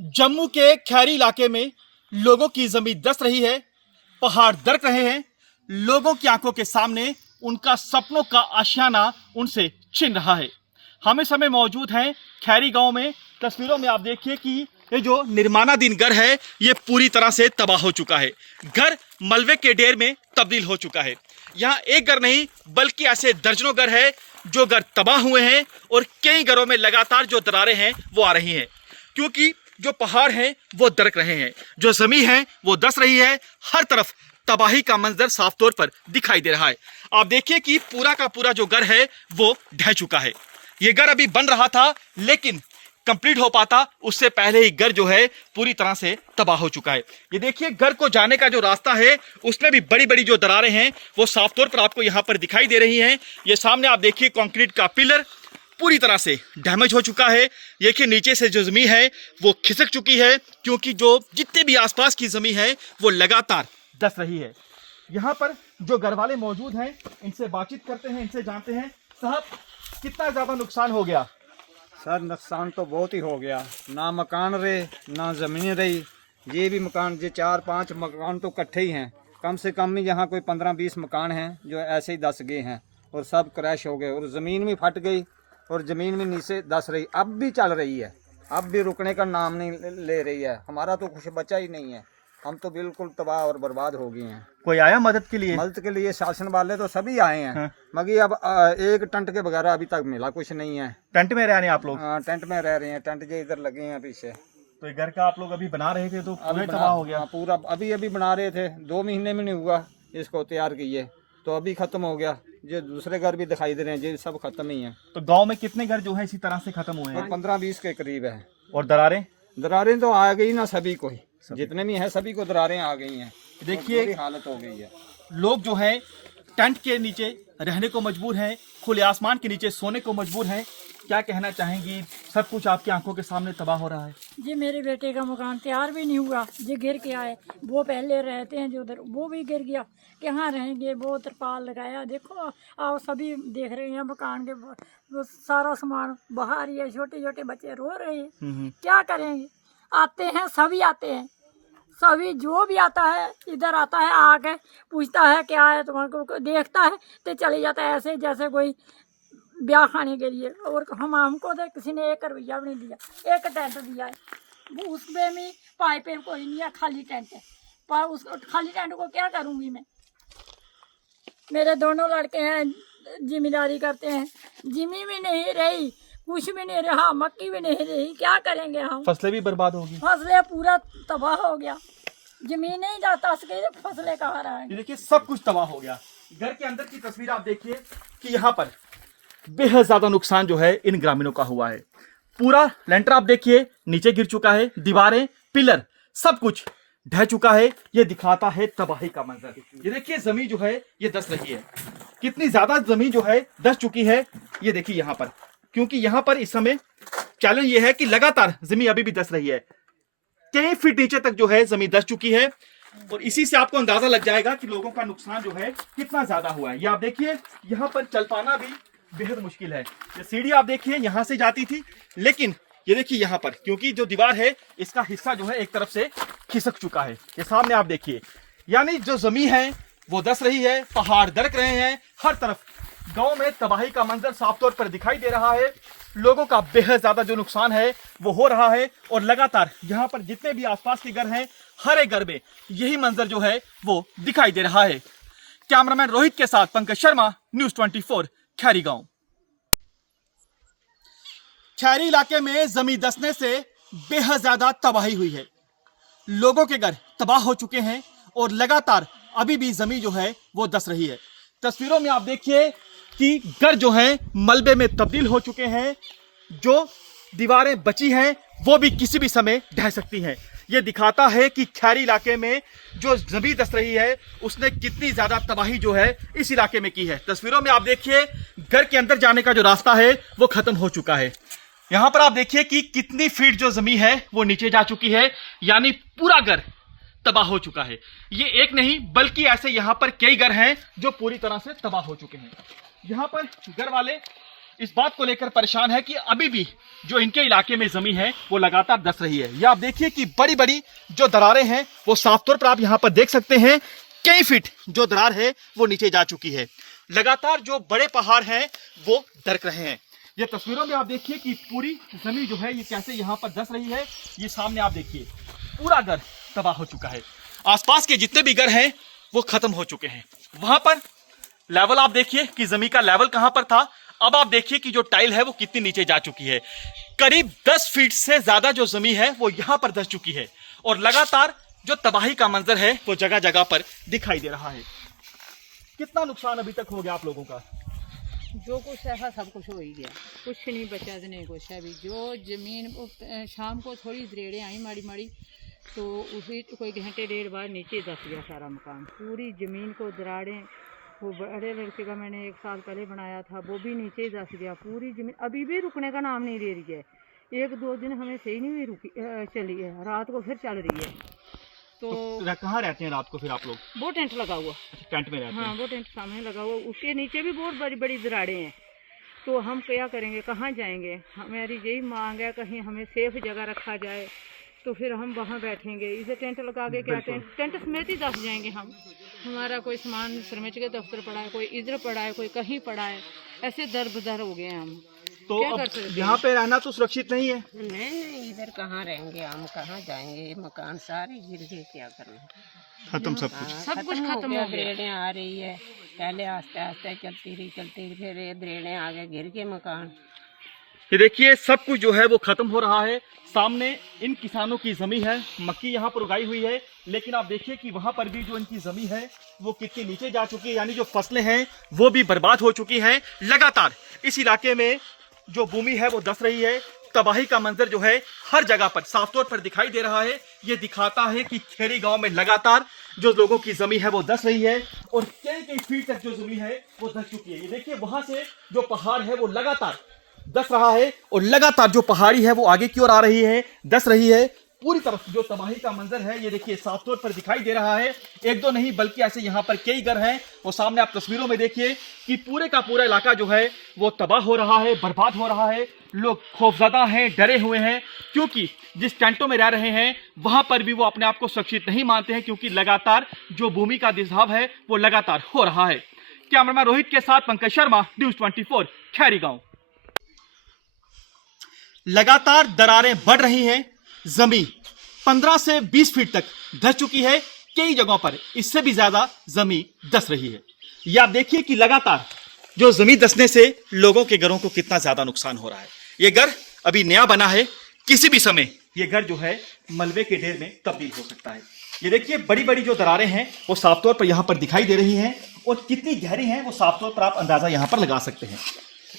जम्मू के खैरी इलाके में लोगों की जमीन धंस रही है, पहाड़ दरक रहे हैं। लोगों की आंखों के सामने उनका सपनों का आशियाना उनसे छिन रहा है। हम इस समय मौजूद हैं खैरी गांव में। तस्वीरों में आप देखिए कि ये जो निर्माणाधीन घर है ये पूरी तरह से तबाह हो चुका है। घर मलबे के ढेर में तब्दील हो चुका है। यहाँ एक घर नहीं बल्कि ऐसे दर्जनों घर है जो घर तबाह हुए हैं और कई घरों में लगातार जो दरारें हैं वो आ रही हैं, क्योंकि जो पहाड़ हैं वो दरक रहे हैं, जो जमीन है वो धंस रही है। हर तरफ तबाही का मंजर साफ तौर पर दिखाई दे रहा है। आप देखिए कि पूरा का पूरा जो घर है वो ढह चुका है। ये घर अभी बन रहा था लेकिन कंप्लीट हो पाता उससे पहले ही घर जो है पूरी तरह से तबाह हो चुका है। ये देखिए घर को जाने का जो रास्ता है उसमें भी बड़ी बड़ी जो दरारें हैं वो साफ तौर पर आपको यहाँ पर दिखाई दे रही हैं। ये सामने आप देखिए कंक्रीट का पिलर पूरी तरह से डैमेज हो चुका है। देखिए नीचे से जो जमीन है वो खिसक चुकी है, क्योंकि जो जितने भी आसपास की जमीन है वो लगातार धंस रही है। यहाँ पर जो घर वाले मौजूद हैं इनसे बातचीत करते हैं, इनसे जानते हैं साहब कितना ज्यादा नुकसान हो गया। सर नुकसान तो बहुत ही हो गया, ना मकान रहे ना ज़मीन रही। ये भी मकान ये 4-5 मकान तो इकट्ठे ही हैं, कम से कम ही यहाँ कोई 15-20 मकान हैं जो ऐसे ही धंस गए हैं और सब क्रैश हो गए और ज़मीन भी फट गई और ज़मीन भी नीचे धंस रही, अब भी चल रही है, अब भी रुकने का नाम नहीं ले रही है। हमारा तो कुछ बचा ही नहीं है, हम तो बिल्कुल तबाह और बर्बाद हो गए हैं। कोई आया मदद के लिए? मदद के लिए शासन वाले तो सभी आए हैं। हाँ। मगर अब एक टेंट के बगैर अभी तक मिला कुछ नहीं है। टेंट में रहने आप लोग? हाँ, टेंट में रह रहे हैं, टेंट जो इधर लगे हैं पीछे। तो ये घर का आप लोग अभी बना रहे थे तो अभी तबाह हो गया? हाँ, पूरा अभी बना रहे थे, 2 महीने में नहीं हुआ इसको तैयार किए तो अभी खत्म हो गया। जो दूसरे घर भी दिखाई दे रहे हैं ये सब खत्म ही है। तो गांव में कितने घर जो है इसी तरह से खत्म हुए हैं? 15-20 के करीब है। और दरारें तो आ गई ना सभी को ही, जितने भी हैं सभी को दरारें आ गई हैं। देखिए बुरी हालत हो गई है। लोग जो है टेंट के नीचे रहने को मजबूर हैं, खुले आसमान के नीचे सोने को मजबूर हैं। क्या कहना चाहेंगी? सब कुछ आपकी आंखों के सामने तबाह हो रहा है। जी मेरे बेटे का मकान तैयार भी नहीं हुआ, जी गिर के आए। वो पहले रहते हैं जो उधर, वो भी गिर गया। कहाँ रहेंगे? वो तिरपाल लगाया, देखो आओ सभी देख रहे हैं मकान के वो सारा सामान बाहर ही है। छोटे छोटे बच्चे रो रहे हैं, क्या करेंगे? आते हैं सभी, आते हैं सभी, जो भी आता है इधर आता है, आके पूछता है क्या है तुम्हारे, देखता है तो चले जाता है ऐसे जैसे कोई ब्याह खाने के लिए। और हमको तो किसी ने 1 रुपया भी नहीं दिया, एक टेंट दिया है, वो उसमें भी पाइपें कोई नहीं है, खाली टेंट है। पर उस खाली टेंट को क्या करूँगी मैं? मेरे दोनों लड़के हैं, जिम्मेदारी करते हैं, जिमी भी नहीं रही, कुछ भी नहीं रहा, मक्की भी नहीं रही, क्या करेंगे हम? फसलें भी बर्बाद होगी। फसलें पूरा तबाह हो गया, जमीन नहीं जाता सके, फसलें कहाँ ये रहेंगी? देखिए सब कुछ तबाह हो गया। घर के अंदर की तस्वीर आप देखिए कि यहाँ पर बेहद ज्यादा नुकसान जो है इन ग्रामीणों का हुआ है। पूरा लेंटर आप देखिए नीचे गिर चुका है, दीवारें, पिलर सब कुछ ढह चुका है। ये दिखाता है तबाही का मंजर। ये देखिए जमीन जो है ये धंस रही है, कितनी ज्यादा जमीन जो है धंस चुकी है। ये देखिए यहाँ पर, क्योंकि यहाँ पर इस समय चैलेंज ये है कि लगातार जमीन अभी भी धंस रही है। कई फीट नीचे तक जो है जमीन धंस चुकी है और इसी से आपको अंदाजा लग जाएगा कि लोगों का नुकसान जो है कितना ज्यादा हुआ है। ये आप देखिए यहाँ पर चल पाना भी बेहद मुश्किल है। ये सीढ़ी आप देखिए यहाँ से जाती थी, लेकिन ये देखिए यहाँ पर क्योंकि जो दीवार है इसका हिस्सा जो है एक तरफ से खिसक चुका है। ये सामने आप देखिए, यानी जो जमीन है वो धंस रही है, पहाड़ दरक रहे हैं। हर तरफ गांव में तबाही का मंजर साफ तौर पर दिखाई दे रहा है। लोगों का बेहद ज्यादा जो नुकसान है वो हो रहा है और लगातार यहाँ पर जितने भी आसपास के घर हैं हर एक घर में यही मंजर जो है वो दिखाई दे रहा है। कैमरामैन रोहित के साथ पंकज शर्मा, न्यूज़ 24, खैरी गांव। खैरी इलाके में जमीन धंसने से बेहद ज्यादा तबाही हुई है। लोगों के घर तबाह हो चुके हैं और लगातार अभी भी जमीन जो है वो धंस रही है। तस्वीरों में आप देखिए कि घर जो है मलबे में तब्दील हो चुके हैं। जो दीवारें बची हैं वो भी किसी भी समय ढह सकती हैं। ये दिखाता है कि खैरी इलाके में जो जमीन धंस रही है उसने कितनी ज्यादा तबाही जो है इस इलाके में की है। तस्वीरों में आप देखिए घर के अंदर जाने का जो रास्ता है वो खत्म हो चुका है। यहाँ पर आप देखिए कि कितनी फीट जो जमीन है वो नीचे जा चुकी है, यानी पूरा घर तबाह हो चुका है। ये एक नहीं बल्कि ऐसे यहाँ पर कई घर हैं जो पूरी तरह से तबाह हो चुके हैं। यहाँ पर घर वाले इस बात को लेकर परेशान है कि अभी भी जो इनके इलाके में जमीन है वो लगातार धंस रही है। ये आप देखिए कि बड़ी बड़ी जो दरारें हैं वो साफ तौर पर आप यहाँ पर देख सकते हैं, कई फीट जो दरार है वो नीचे जा चुकी है। लगातार जो बड़े पहाड़ हैं वो दरक रहे हैं। ये तस्वीरों में आप देखिए कि पूरी जमीन जो है ये कैसे यहाँ पर धंस रही है। ये सामने आप देखिए पूरा घर तबाह हो चुका है। आसपास के जितने भी घर हैं वो खत्म हो चुके हैं। वहां पर लेवल आप देखिए कि जमीन का लेवल कहां पर था, अब आप देखिए कि जो टाइल है वो कितनी नीचे जा चुकी है। करीब 10 फीट से ज्यादा जो जमीन है वो यहां पर धंस चुकी है और लगातार जो तबाही का मंजर है वो जगह जगह पर दिखाई दे रहा है। कितना नुकसान अभी तक हो गया आप लोगों का? जो कुछ ऐसा सब कुछ हो ही गया, कुछ नहीं बचा नहीं कुछ अभी। जो जमीन शाम को थोड़ी दरेड़ें आई माड़ी माड़ी, तो उसी कोई घंटे डेढ़ बाद नीचे धंस गया सारा मकान। पूरी ज़मीन को दरारें, वो बड़े लड़के का मैंने 1 साल पहले बनाया था वो भी नीचे ही धंस गया। पूरी ज़मीन अभी भी रुकने का नाम नहीं ले रही है। 1-2 दिन हमें सही नहीं हुई रुकी चली है, रात को फिर चल रही है। तो कहाँ रहते हैं रात को फिर आप लोग? वो टेंट लगा हुआ। टेंट में रहते हैं? हाँ, वो टेंट सामने लगा हुआ, उसके नीचे भी बहुत बड़ी बड़ी दरारें हैं। तो हम क्या करेंगे, कहाँ जाएंगे? हमारी यही मांग है कहीं हमें सेफ जगह रखा जाए तो फिर हम वहाँ बैठेंगे। इसे टेंट लगा के क्या टेंट समेत ही धंस जाएंगे हम। हमारा कोई सामान सरपंच के दफ्तर पड़ा है, कोई इधर पड़ा है, कोई कहीं पड़ा है, ऐसे दर बदर हो गए हैं हम। तो अब यहाँ पे रहना तो सुरक्षित नहीं है? नहीं, इधर कहाँ रहेंगे हम, कहाँ जाएंगे? मकान सारे गिर गए, क्या करना? खत्म सब कुछ? सब कुछ खत्म हो गया। दरेड़ें आ रही है, पहले आस्ते आस्ते चलती रही फिर ये दरेड़ें आ गए, गिर के मकान। ये देखिए सब कुछ जो है वो खत्म हो रहा है। सामने इन किसानों की जमीन है, मक्की यहाँ पर उगाई हुई है, लेकिन आप देखिए कि वहां पर भी जो इनकी जमीन है वो कितनी नीचे जा चुकी है, यानी जो फसलें हैं वो भी बर्बाद हो चुकी हैं। लगातार इस इलाके में जो भूमि है वो धंस रही है। तबाही का मंजर जो है हर जगह पर साफ तौर पर दिखाई दे रहा है। ये दिखाता है कि खेड़ी गांव में लगातार जो लोगों की जमीन है वो धंस रही है और कई फीट तक जो जमीन है वो धंस चुकी है। ये देखिए वहां से जो पहाड़ है वो लगातार धंस रहा है और लगातार जो पहाड़ी है वो आगे की ओर आ रही है, धंस रही है। पूरी तरफ जो तबाही का मंजर है ये देखिए साफ तौर पर दिखाई दे रहा है। 1-2 नहीं बल्कि ऐसे यहाँ पर कई घर हैं, वो सामने आप तस्वीरों में देखिए कि पूरे का पूरा इलाका जो है वो तबाह हो रहा है, बर्बाद हो रहा है। लोग खौफजदा हैं, डरे हुए हैं, क्योंकि जिस टेंटों में रह रहे हैं वहां पर भी वो अपने आप को सुरक्षित नहीं मानते हैं, क्योंकि लगातार जो भूमि का दिशाव है वो लगातार हो रहा है। कैमरामैन रोहित के साथ पंकज शर्मा, न्यूज़ 24, खैरी गांव। लगातार दरारें बढ़ रही हैं, जमीन 15 से 20 फीट तक धंस चुकी है, कई जगहों पर इससे भी ज्यादा जमीन धंस रही है। ये आप देखिए कि लगातार जो जमीन धंसने से लोगों के घरों को कितना ज्यादा नुकसान हो रहा है। ये घर अभी नया बना है, किसी भी समय ये घर जो है मलबे के ढेर में तब्दील हो सकता है। ये देखिए बड़ी बड़ी जो दरारें हैं वो साफ तौर पर यहाँ पर दिखाई दे रही हैं और कितनी गहरी हैं वो साफ तौर पर आप अंदाजा यहाँ पर लगा सकते हैं।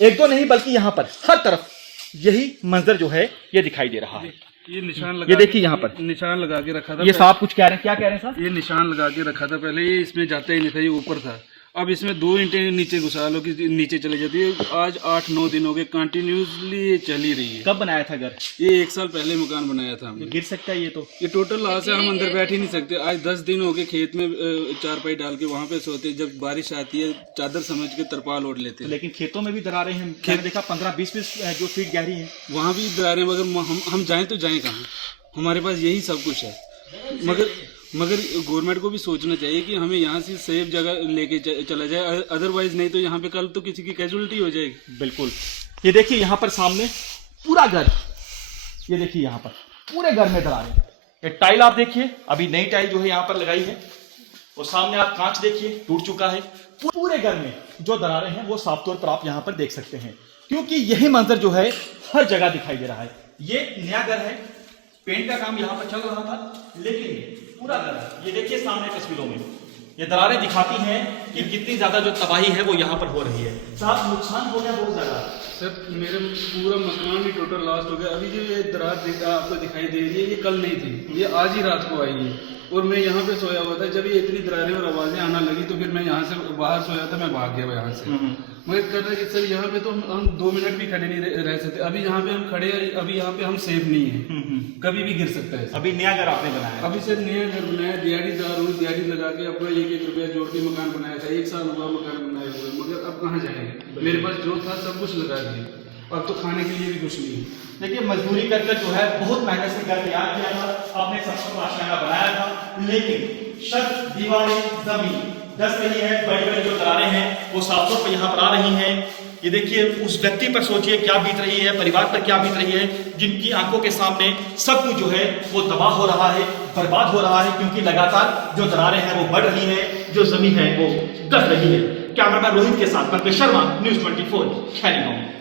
1-2 नहीं बल्कि यहाँ पर हर तरफ यही मंजर जो है ये दिखाई दे रहा है। ये निशान लगा, ये देखिए यहाँ पर निशान लगा के रखा था। ये साहब कुछ कह रहे हैं, क्या कह रहे हैं साहब? ये निशान लगा के रखा था पहले, ये इसमें जाता ही नहीं था, ये ऊपर था। अब इसमें 2 ईंटें नीचे घुसा लो कि नीचे चली जाती है। आज 8-9 दिन हो गए कंटिन्यूसली ये चली रही है। कब बनाया था घर? ये 1 साल पहले मकान बनाया था हमने। गिर सकता है ये तो? ये टोटल लॉस है, हम अंदर बैठ ही नहीं सकते। आज 10 दिन हो गए खेत में चारपाई डाल के वहाँ पे सोते, जब बारिश आती है चादर समझ के तरपाल ओढ़ लेते हैं। लेकिन खेतों में भी दरारें हैं, मैंने देखा 15-20 जो फीट गहरी है वहाँ भी दरारें, मगर हम जाएं तो जाएं कहाँ? हमारे पास यही सब कुछ है। मगर गवर्नमेंट को भी सोचना चाहिए कि हमें यहाँ से सेफ जगह लेके चला जाए, अदरवाइज नहीं तो यहाँ पे कल तो किसी की कैजुअलिटी हो जाएगी। बिल्कुल। ये देखिए यहाँ पर सामने पूरा घर, ये देखिए यहाँ पर पूरे घर में दरारें। ये टाइल आप देखिए, अभी नई टाइल जो है यहाँ पर लगाई है, और सामने आप कांच देखिए टूट चुका है। पूरे घर में जो दरारें हैं वो साफ तौर पर आप यहाँ पर देख सकते हैं, क्योंकि यही मंजर जो है हर जगह दिखाई दे रहा है। ये नया घर है, पेंट का काम यहाँ पर चल रहा था, लेकिन ये पूरा घर है। ये देखिए सामने तस्वीरों में ये दरारें दिखाती हैं कि कितनी ज्यादा जो तबाही है वो यहाँ पर हो रही है। साहब नुकसान हो गया बहुत ज्यादा। सर मेरे पूरा मकान ही टोटल लॉस्ट हो गया। अभी जो ये दरार आपको दिखाई दे रही है ये कल नहीं थी, ये आज ही रात को आई है और मैं यहाँ पे सोया हुआ था। जब ये इतनी दरारें और आवाजें आना लगी तो फिर मैं यहाँ से बाहर सोया था, मैं भाग गया यहाँ से। मगर कर रहे कि सर यहाँ पे तो हम 2 मिनट भी खड़े नहीं रह सकते। अभी यहाँ पे हम खड़े हैं, अभी यहाँ पे हम सेफ नहीं है, कभी भी गिर सकता है। अभी नया घर आपने बनाया? अभी सर नया घर बनाया, दिहाड़ीदार हूँ, दिहाड़ी लगा के अपना 1-1 रुपया जोड़ के मकान बनाया था। 1 साल हुआ मकान बनाया पड़े हुए, मगर अब कहाँ जाएंगे? मेरे पास जो था सब कुछ लगा दिए, अब तो खाने के लिए भी कुछ नहीं है। देखिए मजदूरी कर कर जो है बहुत मेहनत से घर तैयार किया था, अपने सपनों को आशियाना बनाया था, लेकिन छत, दीवारें, जमीन धस रही है। बड़ी बड़ी जो दरारें हैं वो साफ तौर पर यहाँ पर आ रही हैं। ये देखिए उस व्यक्ति पर सोचिए क्या बीत रही है, परिवार पर क्या बीत रही है, जिनकी आंखों के सामने सब कुछ जो है वो तबाह हो रहा है, बर्बाद हो रहा है, क्योंकि लगातार जो दरारें हैं वो बढ़ रही हैं, जो जमीन है वो धस रही है। कैमरामैन रोहित के साथ पंकज शर्मा, न्यूज़ 24 खैरीगांव।